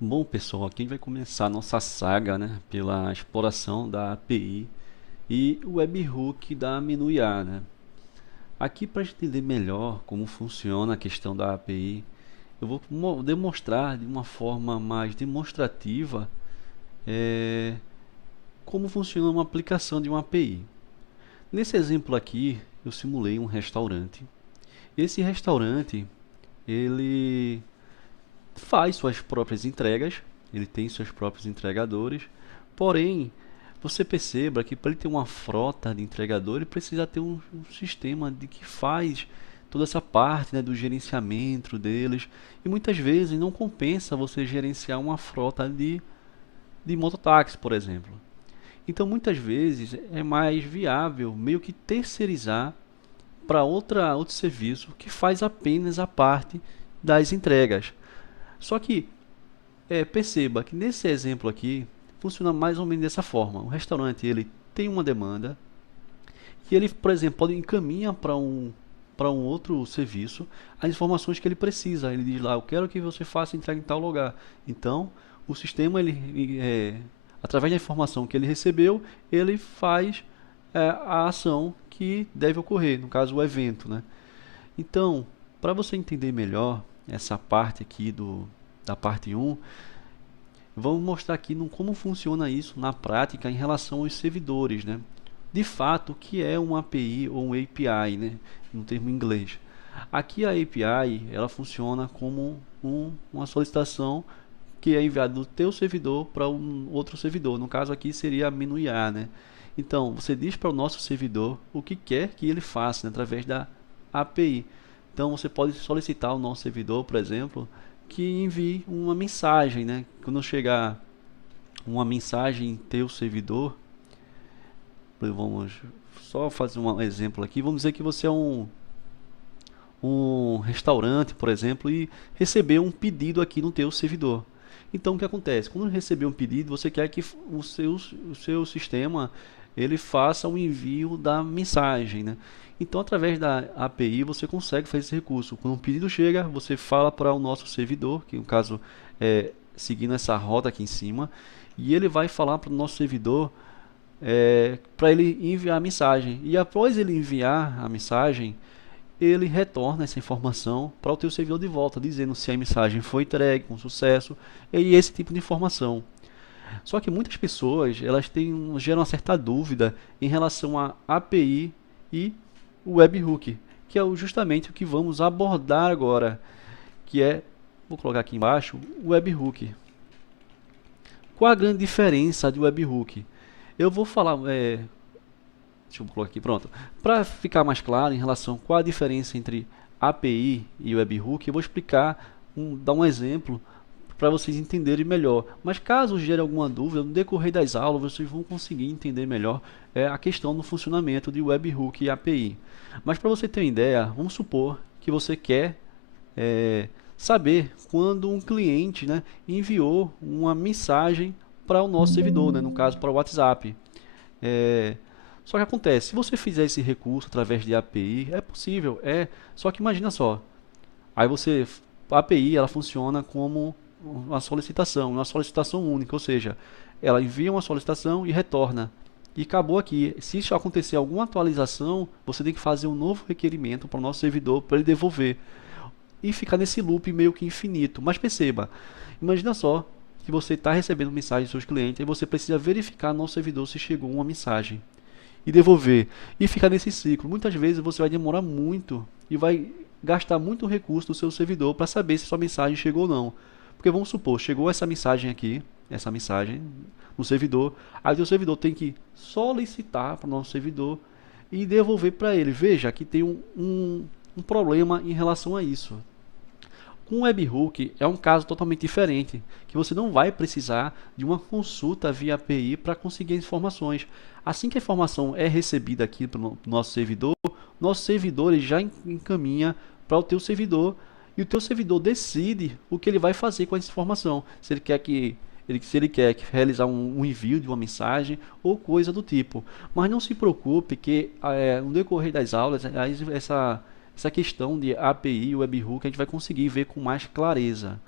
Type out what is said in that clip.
Bom, pessoal, aqui a gente vai começar a nossa saga, né, pela exploração da API e o webhook da Minuia, né? Aqui, para entender melhor como funciona a questão da API, eu vou demonstrar de uma forma mais demonstrativa é, como funciona uma aplicação de uma API. Nesse exemplo aqui, eu simulei um restaurante. Esse restaurante, ele faz suas próprias entregas, ele tem seus próprios entregadores, porém, você perceba que para ele ter uma frota de entregador, ele precisa ter um sistema de que faz toda essa parte, né, do gerenciamento deles, e muitas vezes não compensa você gerenciar uma frota de mototáxi, por exemplo. Então, muitas vezes é mais viável meio que terceirizar para outro serviço que faz apenas a parte das entregas. Só que perceba que nesse exemplo aqui funciona mais ou menos dessa forma. O restaurante ele tem uma demanda e ele, por exemplo, pode encaminhar para um outro serviço as informações que ele precisa. Ele diz lá, eu quero que você faça entrega em tal lugar. Então, o sistema através da informação que ele recebeu, ele faz a ação que deve ocorrer, no caso o evento, né? Então, para você entender melhor essa parte aqui da parte um, vamos mostrar aqui como funciona isso na prática em relação aos servidores, né? De fato, o que é uma API ou um API, né? No termo inglês. Aqui a API ela funciona como uma solicitação que é enviada do teu servidor para um outro servidor. No caso aqui seria a menu IA, né? Então você diz para o nosso servidor o que quer que ele faça, né, através da API. Então você pode solicitar ao nosso servidor, por exemplo, que envie uma mensagem, né? Quando chegar uma mensagem em teu servidor, vamos só fazer um exemplo aqui. Vamos dizer que você é um restaurante, por exemplo, e recebeu um pedido aqui no teu servidor. Então o que acontece? Quando receber um pedido, você quer que o seu sistema ele faça o envio da mensagem, né? Então através da API você consegue fazer esse recurso. Quando um pedido chega, você fala para o nosso servidor, que no caso é seguindo essa rota aqui em cima, e ele vai falar para o nosso servidor para ele enviar a mensagem. E após ele enviar a mensagem, ele retorna essa informação para o teu servidor de volta, dizendo se a mensagem foi entregue com sucesso e esse tipo de informação. Só que muitas pessoas elas geram uma certa dúvida em relação a API e o webhook, que é justamente o que vamos abordar agora, que é, vou colocar aqui embaixo, o webhook. Qual a grande diferença de webhook? Eu vou falar, deixa eu colocar aqui, pronto. Para ficar mais claro em relação a qual a diferença entre API e webhook, eu vou explicar, dar um exemplo para vocês entenderem melhor. Mas caso gere alguma dúvida, no decorrer das aulas vocês vão conseguir entender melhor a questão do funcionamento de webhook e API. Mas para você ter uma ideia, vamos supor que você quer saber quando um cliente, né, enviou uma mensagem para o nosso servidor, né, no caso para o WhatsApp. É, Só que acontece, se você fizer esse recurso através de API, é possível, só que imagina só, aí a API ela funciona como uma solicitação única, ou seja, ela envia uma solicitação e retorna. E acabou aqui. Se isso acontecer alguma atualização, você tem que fazer um novo requerimento para o nosso servidor para ele devolver. E ficar nesse loop meio que infinito. Mas perceba, imagina só que você está recebendo mensagem dos seus clientes e você precisa verificar no servidor se chegou uma mensagem e devolver e ficar nesse ciclo. Muitas vezes você vai demorar muito e vai gastar muito recurso do seu servidor para saber se sua mensagem chegou ou não. Porque vamos supor, chegou essa mensagem aqui, essa mensagem no servidor, aí o seu servidor tem que solicitar para o nosso servidor e devolver para ele. Veja que tem um problema em relação a isso. Com o webhook é um caso totalmente diferente, que você não vai precisar de uma consulta via API para conseguir informações. Assim que a informação é recebida aqui pelo nosso servidor ele já encaminha para o teu servidor e o teu servidor decide o que ele vai fazer com essa informação. Se ele quer realizar um envio de uma mensagem ou coisa do tipo. Mas não se preocupe que no decorrer das aulas essa questão de API e webhook a gente vai conseguir ver com mais clareza.